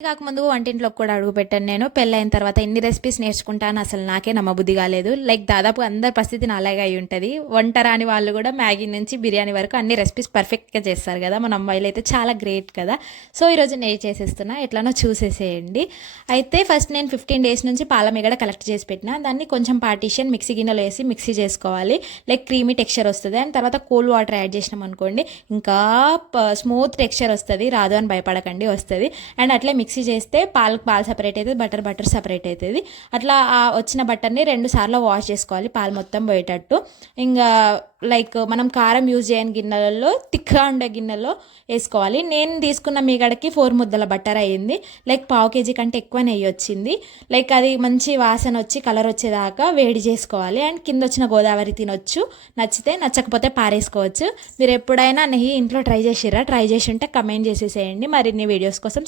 కాకముందు వంటింట్లోకి కూడా అడుగుపెట్టాను నేను. పెళ్ళైన తర్వాత ఎన్ని రెసిపీస్ నేర్చుకుంటాను అసలు నాకే నమ్మబుద్ధి కాలేదు. లైక్ దాదాపు అందరి పరిస్థితి నాలాగే అయి ఉంటది. వంట రాని వాళ్ళు కూడా మ్యాగీ నుంచి బిర్యానీ వరకు అన్ని రెసిపీస్ పర్ఫెక్ట్‌గా చేస్తారు కదా! మన అమ్మాయిలైతే చాలా గ్రేట్ కదా! సో, ఈరోజు నేను చేసేస్తున్నా. ఎట్లనో చూసేసేయండి. అయితే ఫస్ట్ నేను 15 డేస్ నుంచి పాల మీగడ కలెక్ట్ చేసి పెట్టినా. దాన్ని కొంచెం పార్టిషన్ మిక్సీ గిన్నెలో వేసి మిక్సీ చేసుకోవాలి. లైక్ క్రీమీ టెక్స్చర్ వస్తది. అండ్ తర్వాత కోల్డ్ వాటర్ యాడ్ చేసినామనుకోండి ఇంకా స్మూత్ టెక్స్చర్ వస్తది. రాదు అని భయపడకండి, వస్తది. అండ్ అట్లే మిక్సీ చేస్తే పాలు సపరేట్ అవుతుంది, బటర్ సపరేట్ అవుతుంది. అట్లా వచ్చిన బటర్ని 2 సార్లు వాష్ చేసుకోవాలి పాలు మొత్తం పోయేటట్టు. ఇంకా లైక్ మనం కారం యూజ్ చేయని గిన్నెలలో తిక్గా ఉండే గిన్నెలో వేసుకోవాలి. నేను తీసుకున్న మీగడకి 4 ముద్దల బట్టర్ అయ్యింది. లైక్ పావు కేజీ కంటే ఎక్కువ నెయ్యి వచ్చింది. లైక్ అది మంచి వాసన వచ్చి కలర్ వచ్చేదాకా వేడి చేసుకోవాలి. అండ్ కింద వచ్చిన గోదావరి తినొచ్చు, నచ్చితే, నచ్చకపోతే పారేసుకోవచ్చు. మీరు ఎప్పుడైనా నెయ్యి ఇంట్లో ట్రై చేసి ఉంటే కమెంట్ చేసేసేయండి. మరిన్ని వీడియోస్ కోసం